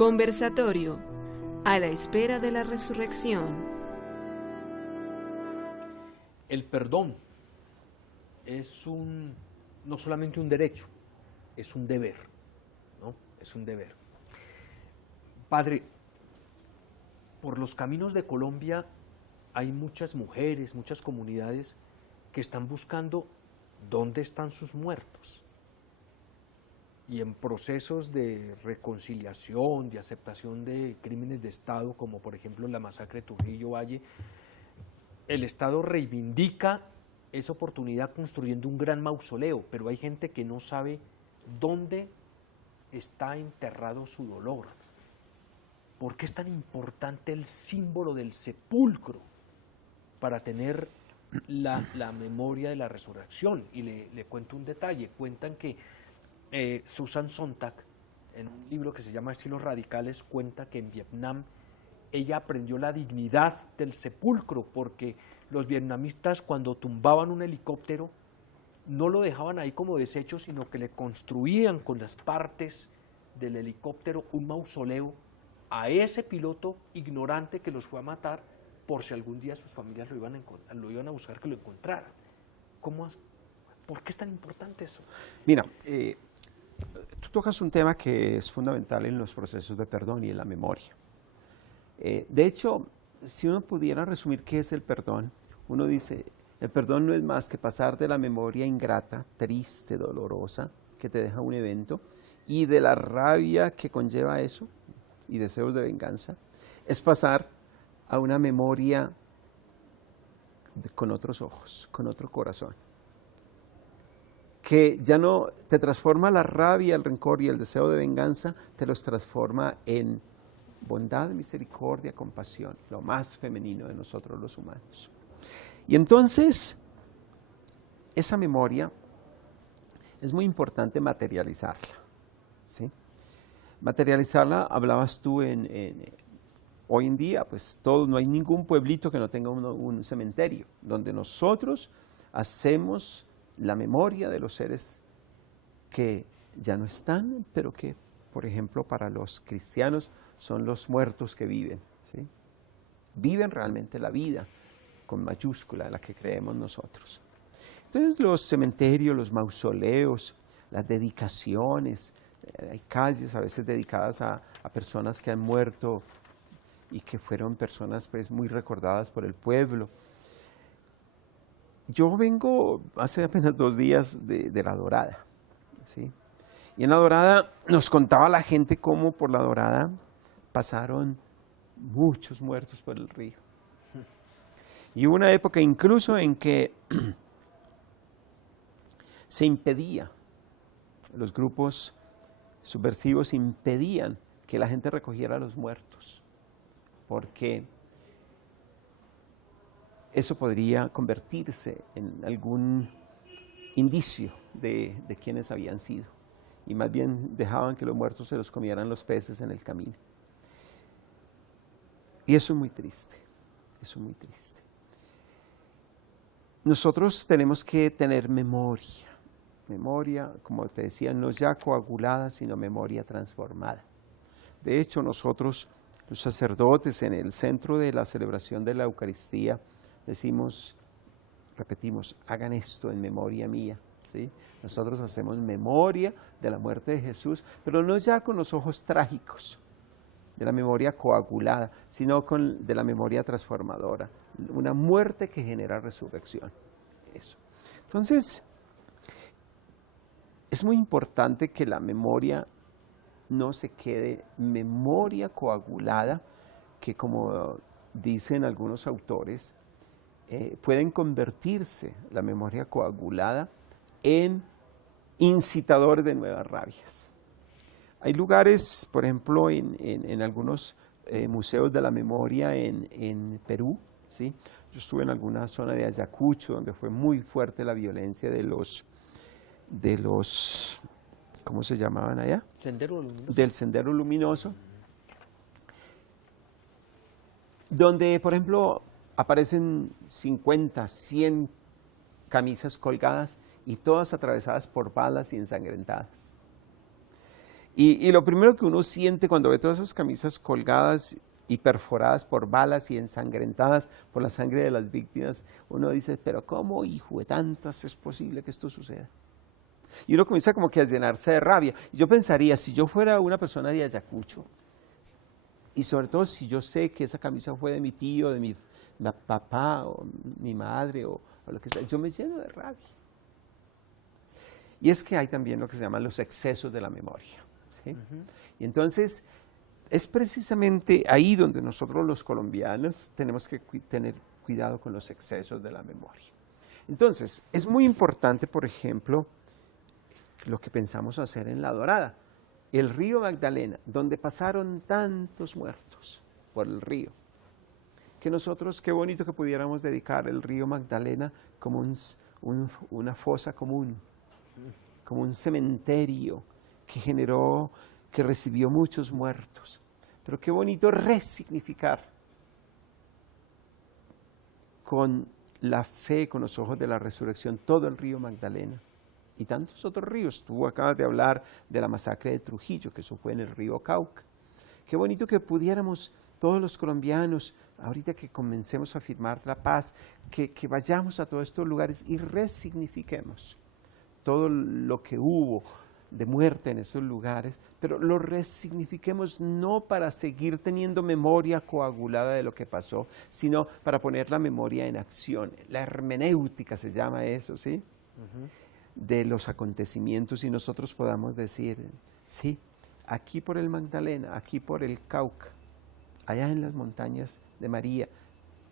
Conversatorio a la espera de la resurrección. El perdón es no solamente un derecho, es un deber, ¿no? Es un deber. Padre, por los caminos de Colombia hay muchas mujeres, muchas comunidades que están buscando dónde están sus muertos. Y en procesos de reconciliación, de aceptación de crímenes de Estado, como por ejemplo la masacre de Trujillo Valle, el Estado reivindica esa oportunidad construyendo un gran mausoleo, pero hay gente que no sabe dónde está enterrado su dolor. ¿Por qué es tan importante el símbolo del sepulcro para tener la memoria de la resurrección? Y le cuento un detalle, cuentan que Susan Sontag, en un libro que se llama Estilos Radicales, cuenta que en Vietnam ella aprendió la dignidad del sepulcro, porque los vietnamitas cuando tumbaban un helicóptero no lo dejaban ahí como desecho, sino que le construían con las partes del helicóptero un mausoleo a ese piloto ignorante que los fue a matar, por si algún día sus familias lo iban a buscar, que lo encontraran. ¿Por qué es tan importante eso? Mira, tú tocas un tema que es fundamental en los procesos de perdón y en la memoria. De hecho, si uno pudiera resumir qué es el perdón, uno dice, el perdón no es más que pasar de la memoria ingrata, triste, dolorosa, que te deja un evento, y de la rabia que conlleva eso, y deseos de venganza, es pasar a una memoria con otros ojos, con otro corazón, que ya no te transforma la rabia, el rencor y el deseo de venganza, te los transforma en bondad, misericordia, compasión, lo más femenino de nosotros los humanos. Y entonces, esa memoria es muy importante materializarla, ¿sí? Materializarla, hablabas tú hoy en día, pues no hay ningún pueblito que no tenga un cementerio, donde nosotros hacemos la memoria de los seres que ya no están, pero que, por ejemplo, para los cristianos son los muertos que viven, ¿sí? Viven realmente la vida, con mayúscula, en la que creemos nosotros. Entonces los cementerios, los mausoleos, las dedicaciones, hay calles a veces dedicadas a personas que han muerto y que fueron personas pues muy recordadas por el pueblo. Yo vengo hace apenas 2 días de La Dorada, ¿sí? Y en La Dorada nos contaba la gente cómo por La Dorada pasaron muchos muertos por el río. Y hubo una época incluso en que se impedía, los grupos subversivos impedían que la gente recogiera a los muertos, porque eso podría convertirse en algún indicio de quienes habían sido, y más bien dejaban que los muertos se los comieran los peces en el camino. Y eso es muy triste, eso es muy triste. Nosotros tenemos que tener memoria, como te decía, no ya coagulada, sino memoria transformada. De hecho, nosotros, los sacerdotes, en el centro de la celebración de la Eucaristía, repetimos, hagan esto en memoria mía, ¿sí? Nosotros hacemos memoria de la muerte de Jesús, pero no ya con los ojos trágicos de la memoria coagulada, sino de la memoria transformadora, una muerte que genera resurrección. Eso. Entonces, es muy importante que la memoria no se quede memoria coagulada, que como dicen algunos autores, pueden convertirse la memoria coagulada en incitadores de nuevas rabias. Hay lugares, por ejemplo, en algunos museos de la memoria en Perú, ¿sí? Yo estuve en alguna zona de Ayacucho, donde fue muy fuerte la violencia de los ¿cómo se llamaban allá? Sendero Luminoso. Del Sendero Luminoso, donde, por ejemplo, aparecen 50, 100 camisas colgadas y todas atravesadas por balas y ensangrentadas. Y lo primero que uno siente cuando ve todas esas camisas colgadas y perforadas por balas y ensangrentadas por la sangre de las víctimas, uno dice, pero ¿cómo, hijo de tantas, es posible que esto suceda? Y uno comienza como que a llenarse de rabia. Yo pensaría, si yo fuera una persona de Ayacucho, y sobre todo si yo sé que esa camisa fue de mi tío, de mi papá, o mi madre, o lo que sea, yo me lleno de rabia. Y es que hay también lo que se llaman los excesos de la memoria, ¿sí? Y entonces es precisamente ahí donde nosotros los colombianos tenemos que tener cuidado con los excesos de la memoria. Entonces, es muy importante, por ejemplo, lo que pensamos hacer en La Dorada, el río Magdalena, donde pasaron tantos muertos por el río, que nosotros, qué bonito que pudiéramos dedicar el río Magdalena como una fosa común, como un cementerio que generó, que recibió muchos muertos. Pero qué bonito resignificar con la fe, con los ojos de la resurrección, todo el río Magdalena y tantos otros ríos. Tú acabas de hablar de la masacre de Trujillo, que eso fue en el río Cauca. Qué bonito que pudiéramos todos los colombianos, ahorita que comencemos a firmar la paz, que vayamos a todos estos lugares y resignifiquemos todo lo que hubo de muerte en esos lugares, pero lo resignifiquemos no para seguir teniendo memoria coagulada de lo que pasó, sino para poner la memoria en acción. La hermenéutica se llama eso, ¿sí? De los acontecimientos, y nosotros podamos decir, sí, aquí por el Magdalena, aquí por el Cauca, allá en las montañas de María,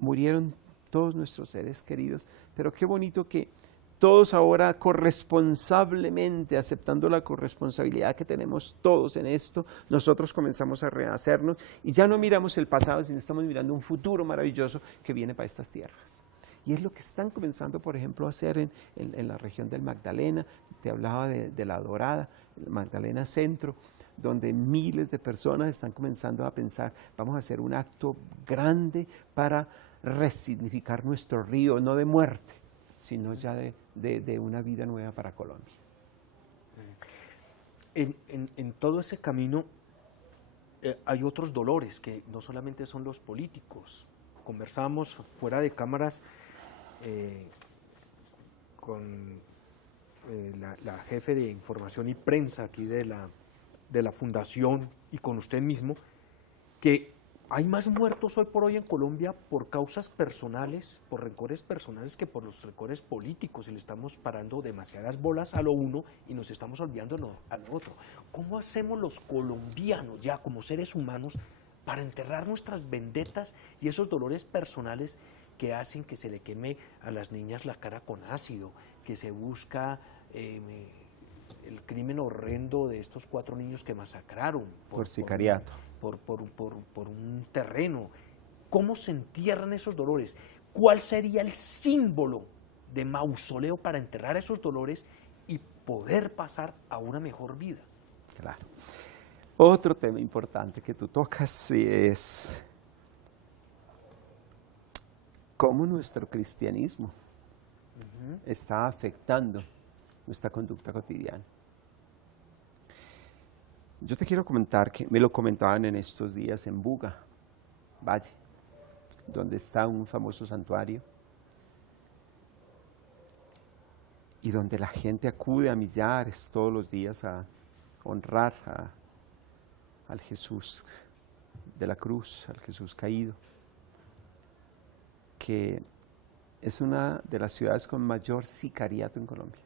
murieron todos nuestros seres queridos, pero qué bonito que todos ahora corresponsablemente, aceptando la corresponsabilidad que tenemos todos en esto, nosotros comenzamos a rehacernos y ya no miramos el pasado, sino estamos mirando un futuro maravilloso que viene para estas tierras. Y es lo que están comenzando, por ejemplo, a hacer en la región del Magdalena. Te hablaba de La Dorada, el Magdalena Centro, donde miles de personas están comenzando a pensar, vamos a hacer un acto grande para resignificar nuestro río, no de muerte, sino ya de una vida nueva para Colombia. En todo ese camino hay otros dolores que no solamente son los políticos. Conversamos fuera de cámaras con la jefe de información y prensa aquí de la fundación y con usted mismo, que hay más muertos hoy por hoy en Colombia por causas personales, por rencores personales, que por los rencores políticos, y le estamos parando demasiadas bolas a lo uno y nos estamos olvidando a lo otro. ¿Cómo hacemos los colombianos ya como seres humanos para enterrar nuestras vendetas y esos dolores personales que hacen que se le queme a las niñas la cara con ácido, que se busca el crimen horrendo de estos 4 niños que masacraron por sicariato, por un terreno? ¿Cómo se entierran esos dolores? ¿Cuál sería el símbolo de mausoleo para enterrar esos dolores y poder pasar a una mejor vida? Claro. Otro tema importante que tú tocas es cómo nuestro cristianismo está afectando nuestra conducta cotidiana. Yo te quiero comentar que me lo comentaban en estos días en Buga, Valle, donde está un famoso santuario y donde la gente acude a millares todos los días a honrar al Jesús de la cruz, al Jesús caído, que es una de las ciudades con mayor sicariato en Colombia.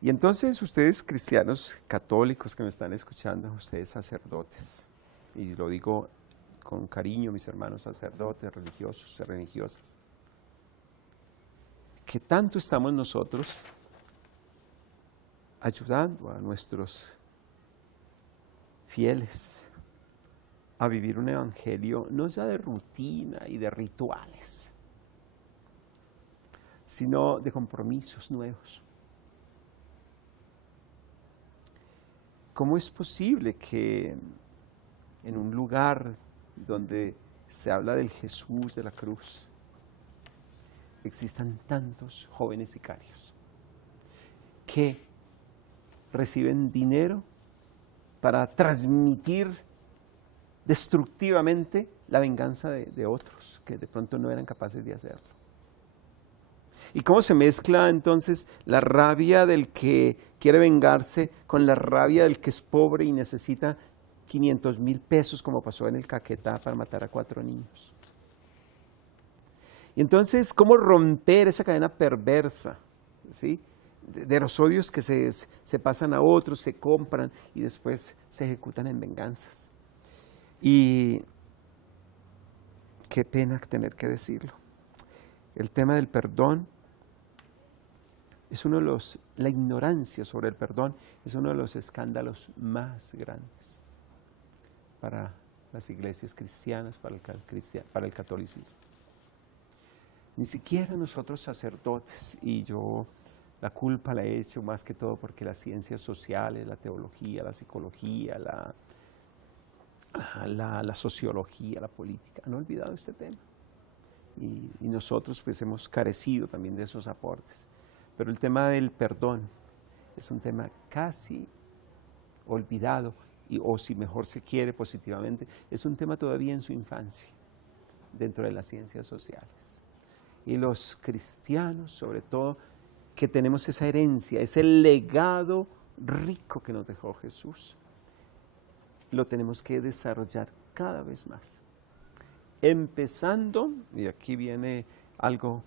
Y entonces ustedes cristianos católicos que me están escuchando, ustedes sacerdotes, y lo digo con cariño, mis hermanos sacerdotes, religiosos y religiosas, que tanto estamos nosotros ayudando a nuestros fieles a vivir un evangelio no ya de rutina y de rituales, sino de compromisos nuevos. ¿Cómo es posible que en un lugar donde se habla del Jesús de la cruz existan tantos jóvenes sicarios que reciben dinero para transmitir destructivamente la venganza de otros que de pronto no eran capaces de hacerlo. ¿Y cómo se mezcla entonces la rabia del que quiere vengarse con la rabia del que es pobre y necesita 500,000 pesos, como pasó en el Caquetá, para matar a 4 niños? Y entonces, ¿cómo romper esa cadena perversa, ¿sí?, de los odios que se pasan a otros, se compran y después se ejecutan en venganzas? Y qué pena tener que decirlo. El tema del perdón es la ignorancia sobre el perdón es uno de los escándalos más grandes para las iglesias cristianas, para el catolicismo. Ni siquiera nosotros sacerdotes, y yo la culpa la he hecho más que todo porque las ciencias sociales, la teología, la psicología, la sociología, la política, han olvidado este tema. Y nosotros pues hemos carecido también de esos aportes. Pero el tema del perdón es un tema casi olvidado, o si mejor se quiere positivamente, es un tema todavía en su infancia dentro de las ciencias sociales. Y los cristianos, sobre todo, que tenemos esa herencia, ese legado rico que nos dejó Jesús, lo tenemos que desarrollar cada vez más. Empezando, y aquí viene algo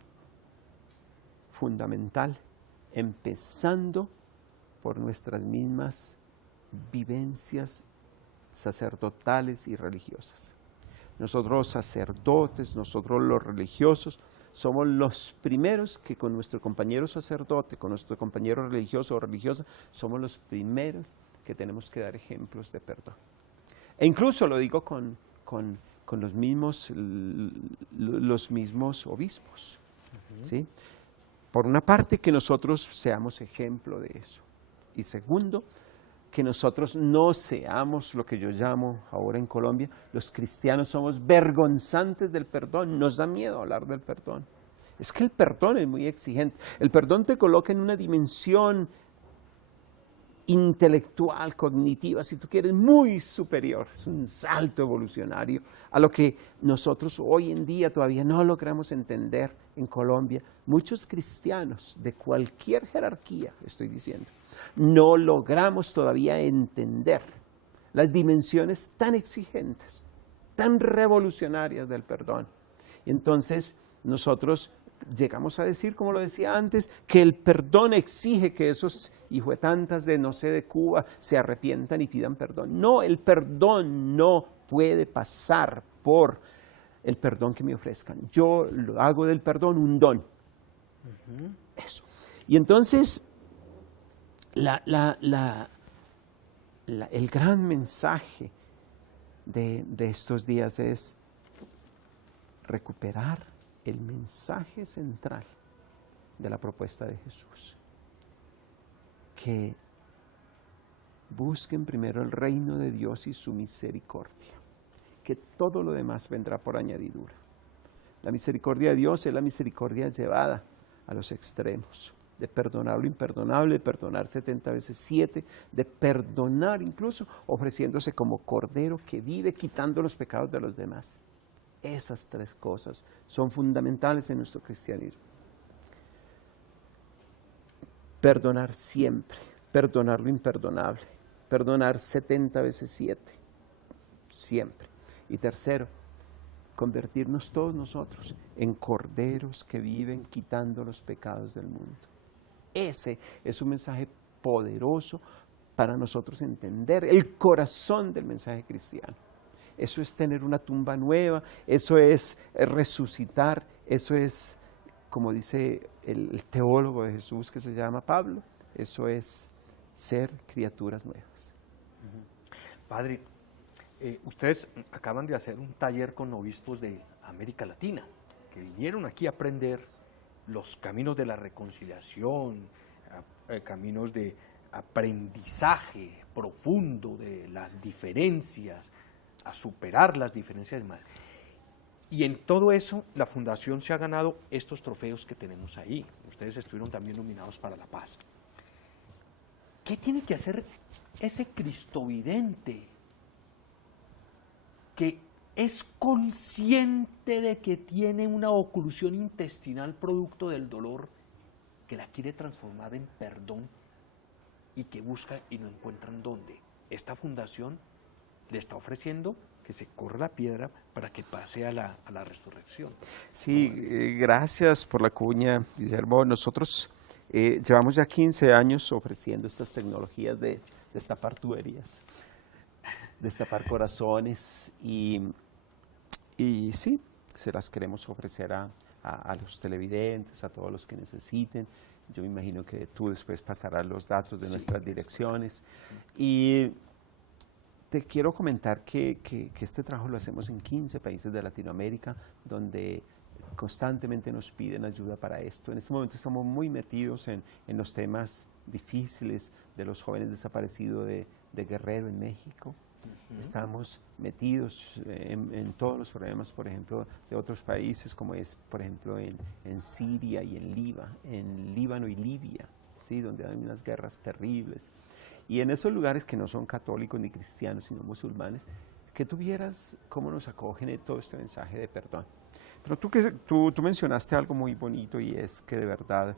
fundamental, empezando por nuestras mismas vivencias sacerdotales y religiosas. Nosotros los sacerdotes, nosotros los religiosos, somos los primeros que con nuestro compañero sacerdote, con nuestro compañero religioso o religiosa, somos los primeros que tenemos que dar ejemplos de perdón. E incluso lo digo con los mismos obispos, ¿sí? Por una parte, que nosotros seamos ejemplo de eso. Y segundo, que nosotros no seamos lo que yo llamo ahora en Colombia, los cristianos somos vergonzantes del perdón, nos da miedo hablar del perdón. Es que el perdón es muy exigente. El perdón te coloca en una dimensión intelectual, cognitiva, si tú quieres, muy superior. Es un salto evolucionario a lo que nosotros hoy en día todavía no logramos entender en Colombia. Muchos cristianos de cualquier jerarquía, estoy diciendo, no logramos todavía entender las dimensiones tan exigentes, tan revolucionarias del perdón. Y entonces nosotros llegamos a decir, como lo decía antes, que el perdón exige que esos hijuetantas de no sé de Cuba se arrepientan y pidan perdón. No, el perdón no puede pasar por el perdón que me ofrezcan. Yo lo hago del perdón un don. Eso. Y entonces, el gran mensaje de estos días es recuperar el mensaje central de la propuesta de Jesús. Que busquen primero el reino de Dios y su misericordia, que todo lo demás vendrá por añadidura. La misericordia de Dios es la misericordia llevada a los extremos, de perdonar lo imperdonable, de perdonar 70 veces 7, de perdonar incluso ofreciéndose como cordero que vive quitando los pecados de los demás. Esas 3 cosas son fundamentales en nuestro cristianismo. Perdonar siempre, perdonar lo imperdonable, perdonar 70 veces 7, siempre. Y tercero, convertirnos todos nosotros en corderos que viven quitando los pecados del mundo. Ese es un mensaje poderoso para nosotros entender el corazón del mensaje cristiano. Eso es tener una tumba nueva, eso es resucitar, eso es, como dice el teólogo de Jesús que se llama Pablo, eso es ser criaturas nuevas. Padre, ustedes acaban de hacer un taller con obispos de América Latina, que vinieron aquí a aprender los caminos de la reconciliación, caminos de aprendizaje profundo de las diferencias, a superar las diferencias más. Y en todo eso, la Fundación se ha ganado estos trofeos que tenemos ahí. Ustedes estuvieron también nominados para la paz. ¿Qué tiene que hacer ese cristovidente que es consciente de que tiene una oclusión intestinal producto del dolor, que la quiere transformar en perdón y que busca y no encuentran dónde? Esta fundación le está ofreciendo que se corra la piedra para que pase a la resurrección. Sí, gracias por la cuña, Guillermo. Nosotros llevamos ya 15 años ofreciendo estas tecnologías de destapar tuberías, destapar corazones y sí, se las queremos ofrecer a los televidentes, a todos los que necesiten. Yo me imagino que tú después pasarás los datos de nuestras direcciones. Y te quiero comentar que este trabajo lo hacemos en 15 países de Latinoamérica, donde constantemente nos piden ayuda para esto. En este momento estamos muy metidos en los temas difíciles de los jóvenes desaparecidos de Guerrero en México. Estamos metidos en todos los problemas, por ejemplo, de otros países, como es, por ejemplo, en Siria y en Líbano y Libia, ¿sí? Donde hay unas guerras terribles. Y en esos lugares que no son católicos ni cristianos, sino musulmanes, que tú vieras cómo nos acogen todo este mensaje de perdón. Pero tú mencionaste algo muy bonito, y es que de verdad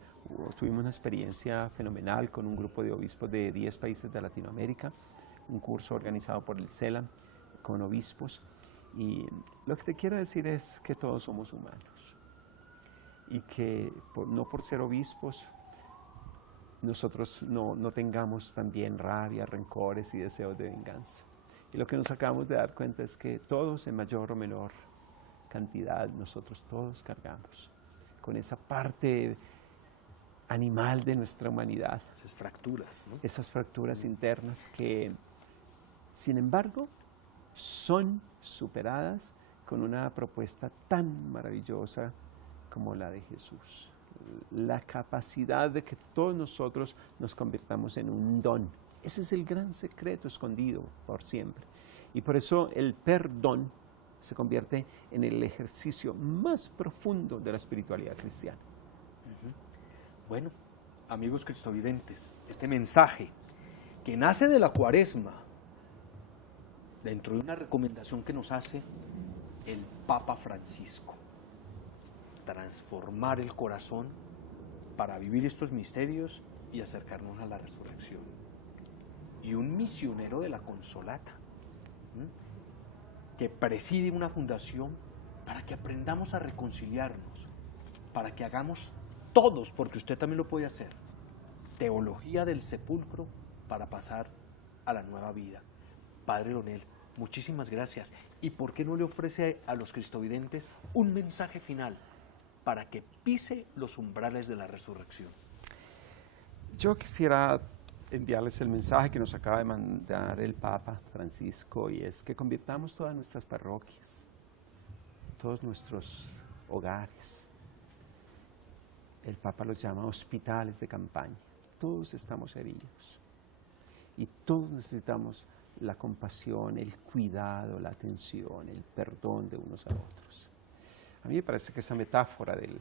tuvimos una experiencia fenomenal con un grupo de obispos de 10 países de Latinoamérica, un curso organizado por el CELAM con obispos, y lo que te quiero decir es que todos somos humanos y que no por ser obispos nosotros no tengamos también rabia, rencores y deseos de venganza. Y lo que nos acabamos de dar cuenta es que todos, en mayor o menor cantidad, nosotros todos cargamos con esa parte animal de nuestra humanidad. Esas fracturas, ¿no? Esas fracturas internas que, sin embargo, son superadas con una propuesta tan maravillosa como la de Jesús. La capacidad de que todos nosotros nos convirtamos en un don. Ese es el gran secreto escondido por siempre. Y por eso el perdón se convierte en el ejercicio más profundo de la espiritualidad cristiana. Bueno, amigos cristovidentes, este mensaje que nace de la Cuaresma, dentro de una recomendación que nos hace el Papa Francisco: transformar el corazón para vivir estos misterios y acercarnos a la resurrección. Y un misionero de la Consolata, que preside una fundación para que aprendamos a reconciliarnos, para que hagamos todos, porque usted también lo puede hacer, teología del sepulcro para pasar a la nueva vida. Padre Leonel, muchísimas gracias. ¿Y por qué no le ofrece a los cristovidentes un mensaje final para que pise los umbrales de la resurrección? Yo quisiera enviarles el mensaje que nos acaba de mandar el Papa Francisco, y es que convirtamos todas nuestras parroquias, todos nuestros hogares. El Papa los llama hospitales de campaña. Todos estamos heridos y todos necesitamos la compasión, el cuidado, la atención, el perdón de unos a otros. A mí me parece que esa metáfora del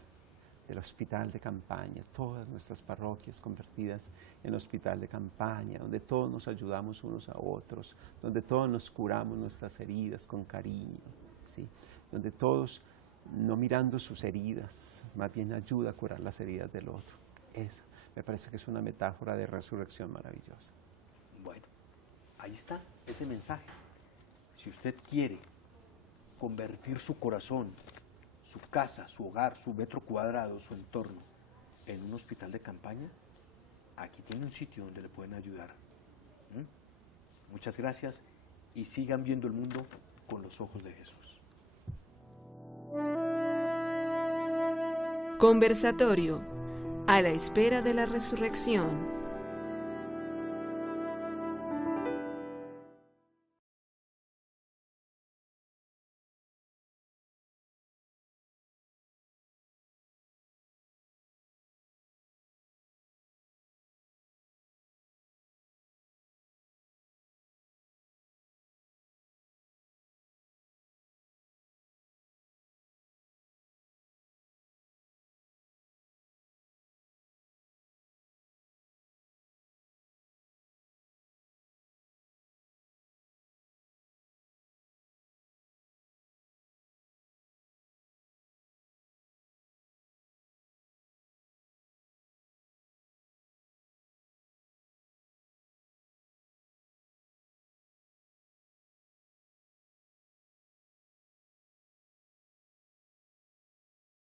hospital de campaña, todas nuestras parroquias convertidas en hospital de campaña, donde todos nos ayudamos unos a otros, donde todos nos curamos nuestras heridas con cariño, ¿sí? Donde todos, no mirando sus heridas, más bien ayuda a curar las heridas del otro. Esa me parece que es una metáfora de resurrección maravillosa. Bueno, ahí está ese mensaje. Si usted quiere convertir su corazón, su casa, su hogar, su metro cuadrado, su entorno, en un hospital de campaña, aquí tiene un sitio donde le pueden ayudar. Muchas gracias y sigan viendo el mundo con los ojos de Jesús. Conversatorio a la espera de la resurrección.